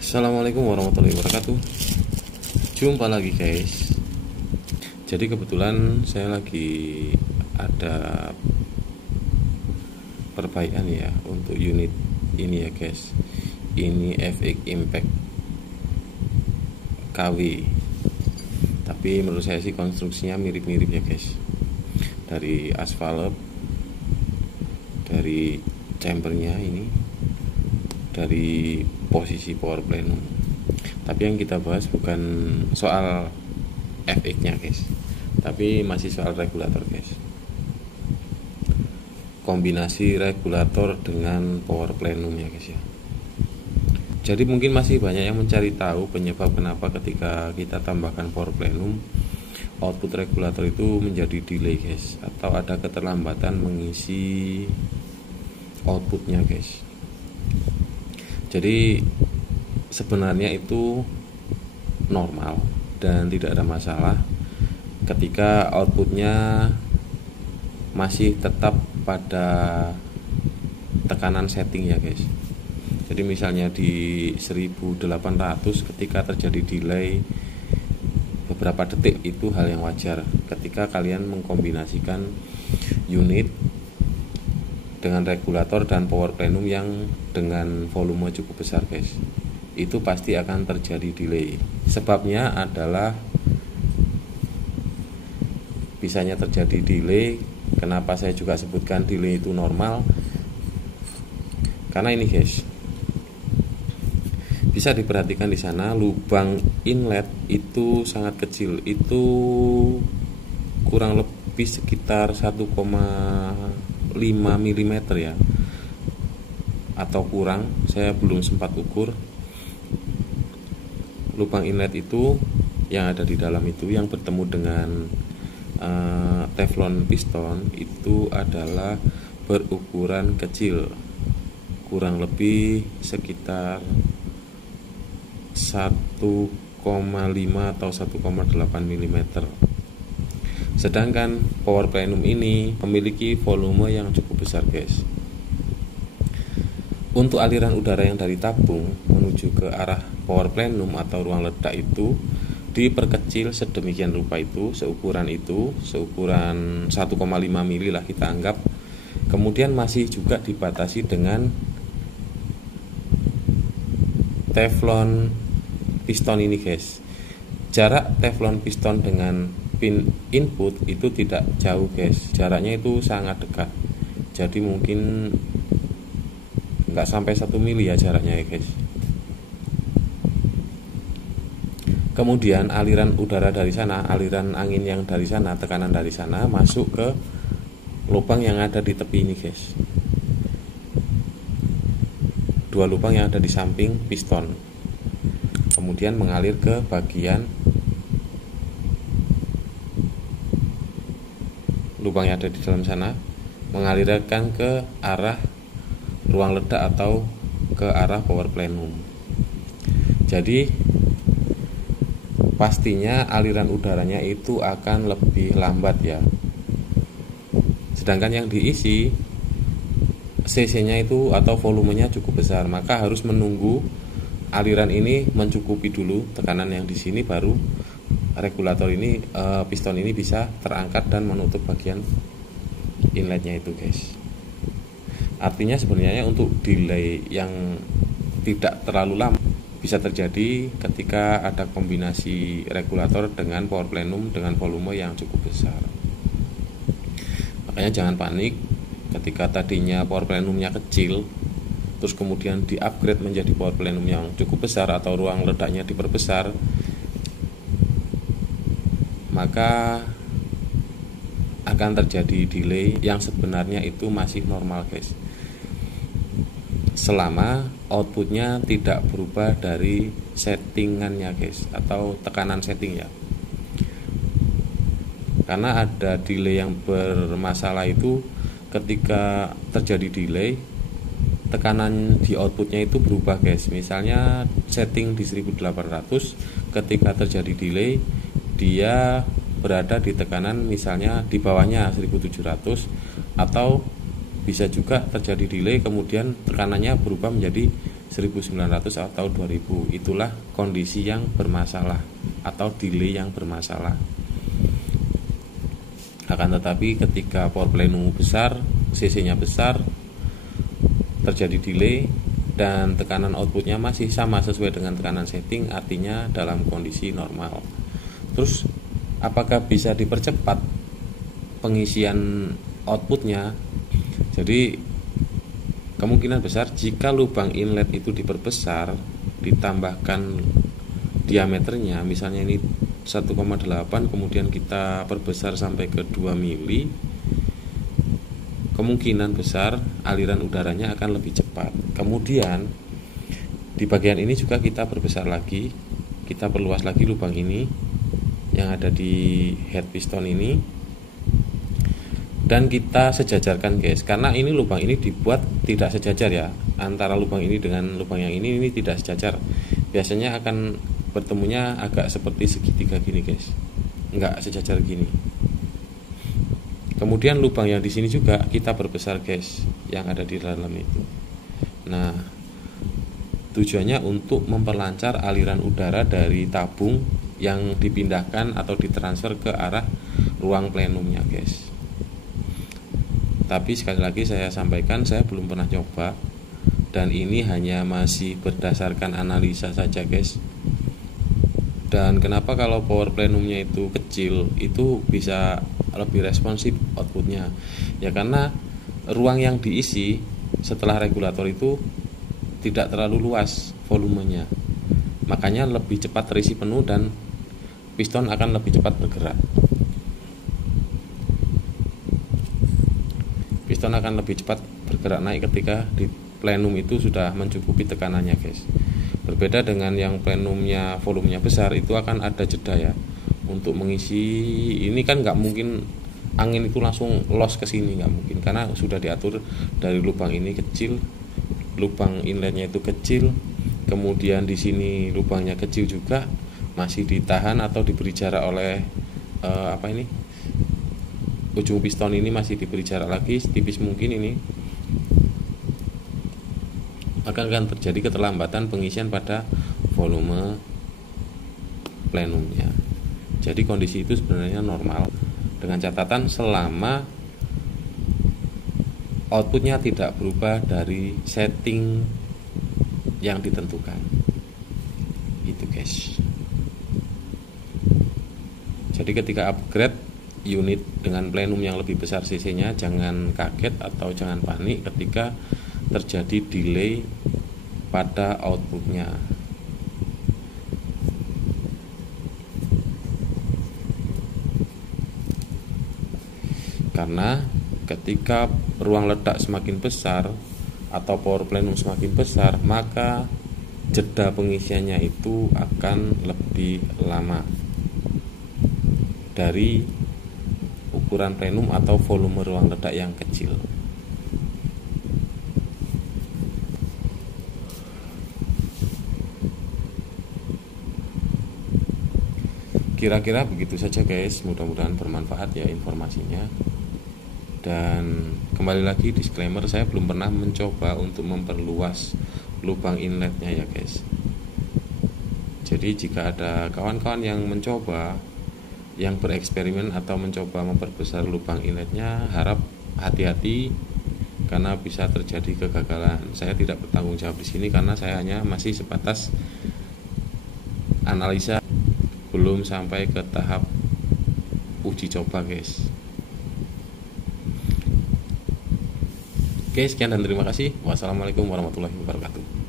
Assalamualaikum warahmatullahi wabarakatuh. Jumpa lagi guys. Jadi kebetulan saya lagi ada perbaikan ya untuk unit ini ya guys. Ini FX Impact KW. Tapi menurut saya sih konstruksinya mirip-mirip ya guys. Dari asfalep, dari chambernya ini, dari posisi power plenum. Tapi yang kita bahas bukan soal FX nya guys, tapi masih soal regulator guys. Kombinasi regulator dengan power plenum ya guys ya. Jadi mungkin masih banyak yang mencari tahu penyebab kenapa ketika kita tambahkan power plenum output regulator itu menjadi delay guys, atau ada keterlambatan mengisi outputnya guys. Jadi sebenarnya itu normal dan tidak ada masalah ketika outputnya masih tetap pada tekanan setting ya guys. Jadi misalnya di 1800 ketika terjadi delay beberapa detik, itu hal yang wajar ketika kalian mengkombinasikan unit dengan regulator dan power plenum yang dengan volume cukup besar guys. Itu pasti akan terjadi delay. Sebabnya adalah bisanya terjadi delay. Kenapa saya juga sebutkan delay itu normal? Karena ini guys, bisa diperhatikan di sana lubang inlet itu sangat kecil. Itu kurang lebih sekitar 1,5 mm ya, atau kurang, saya belum sempat ukur. Lubang inlet itu yang ada di dalam itu yang bertemu dengan teflon piston itu adalah berukuran kecil, kurang lebih sekitar 1,5 atau 1,8 mm. Sedangkan power plenum ini memiliki volume yang cukup besar guys. Untuk aliran udara yang dari tabung menuju ke arah power plenum atau ruang ledak itu diperkecil sedemikian rupa, itu seukuran 1,5 mili lah kita anggap. Kemudian masih juga dibatasi dengan teflon piston ini guys. Jarak teflon piston dengan pin input itu tidak jauh guys, jaraknya itu sangat dekat. Jadi mungkin nggak sampai 1 mili ya jaraknya ya guys. Kemudian aliran udara dari sana, aliran angin yang dari sana, tekanan dari sana masuk ke lubang yang ada di tepi ini guys. Dua lubang yang ada di samping piston, kemudian mengalir ke bagian lubang yang ada di dalam sana, mengalirkan ke arah ruang ledak atau ke arah power plenum. Jadi pastinya aliran udaranya itu akan lebih lambat ya. Sedangkan yang diisi cc-nya itu atau volumenya cukup besar, maka harus menunggu aliran ini mencukupi dulu tekanan yang di sini, baru regulator ini, piston ini bisa terangkat dan menutup bagian inletnya itu guys. Artinya sebenarnya untuk delay yang tidak terlalu lama bisa terjadi ketika ada kombinasi regulator dengan power plenum dengan volume yang cukup besar. Makanya jangan panik ketika tadinya power plenumnya kecil terus kemudian di-upgrade menjadi power plenum yang cukup besar atau ruang ledaknya diperbesar, maka akan terjadi delay yang sebenarnya itu masih normal guys, selama outputnya tidak berubah dari settingannya guys, atau tekanan setting ya. Karena ada delay yang bermasalah itu ketika terjadi delay, tekanan di outputnya itu berubah guys. Misalnya setting di 1800, ketika terjadi delay dia berada di tekanan misalnya di bawahnya 1700, atau bisa juga terjadi delay kemudian tekanannya berubah menjadi 1900 atau 2000. Itulah kondisi yang bermasalah atau delay yang bermasalah. Akan tetapi ketika power plenum besar, CC-nya besar, terjadi delay dan tekanan outputnya masih sama sesuai dengan tekanan setting, artinya dalam kondisi normal. Terus apakah bisa dipercepat pengisian outputnya? Jadi kemungkinan besar jika lubang inlet itu diperbesar, ditambahkan diameternya, misalnya ini 1,8, kemudian kita perbesar sampai ke 2 mili, kemungkinan besar aliran udaranya akan lebih cepat. Kemudian di bagian ini juga kita perbesar lagi, kita perluas lagi lubang ini yang ada di head piston ini, dan kita sejajarkan guys, karena ini lubang ini dibuat tidak sejajar ya, antara lubang ini dengan lubang yang ini tidak sejajar. Biasanya akan bertemunya agak seperti segitiga gini guys, enggak sejajar gini. Kemudian lubang yang di sini juga kita perbesar guys, yang ada di dalam itu. Nah, tujuannya untuk memperlancar aliran udara dari tabung yang dipindahkan atau ditransfer ke arah ruang plenumnya guys. Tapi sekali lagi saya sampaikan, saya belum pernah coba, dan ini hanya masih berdasarkan analisa saja guys. Dan kenapa kalau power plenumnya itu kecil itu bisa lebih responsif outputnya? Ya karena ruang yang diisi setelah regulator itu tidak terlalu luas volumenya, makanya lebih cepat terisi penuh dan piston akan lebih cepat bergerak. Piston akan lebih cepat bergerak naik ketika di plenum itu sudah mencukupi tekanannya guys. Berbeda dengan yang plenumnya volumenya besar, itu akan ada jeda ya untuk mengisi. Ini kan nggak mungkin angin itu langsung los ke sini, nggak mungkin, karena sudah diatur dari lubang ini kecil, lubang inletnya itu kecil, kemudian di sini lubangnya kecil juga, masih ditahan atau diberi jarak oleh ujung piston ini masih diberi jarak lagi setipis mungkin. Ini akan terjadi keterlambatan pengisian pada volume plenumnya. Jadi kondisi itu sebenarnya normal, dengan catatan selama outputnya tidak berubah dari setting yang ditentukan. Itu guys. Jadi ketika upgrade unit dengan plenum yang lebih besar CC-nya, jangan kaget atau jangan panik ketika terjadi delay pada outputnya. Karena ketika ruang ledak semakin besar atau power plenum semakin besar, maka jeda pengisiannya itu akan lebih lama dari ukuran plenum atau volume ruang ledak yang kecil. Kira-kira begitu saja guys, mudah-mudahan bermanfaat ya informasinya. Dan kembali lagi disclaimer, saya belum pernah mencoba untuk memperluas lubang inletnya ya guys. Jadi jika ada kawan-kawan yang mencoba, yang bereksperimen atau mencoba memperbesar lubang inletnya, harap hati-hati karena bisa terjadi kegagalan. Saya tidak bertanggung jawab di sini karena saya hanya masih sebatas analisa, belum sampai ke tahap uji coba guys. Oke, sekian dan terima kasih. Wassalamualaikum warahmatullahi wabarakatuh.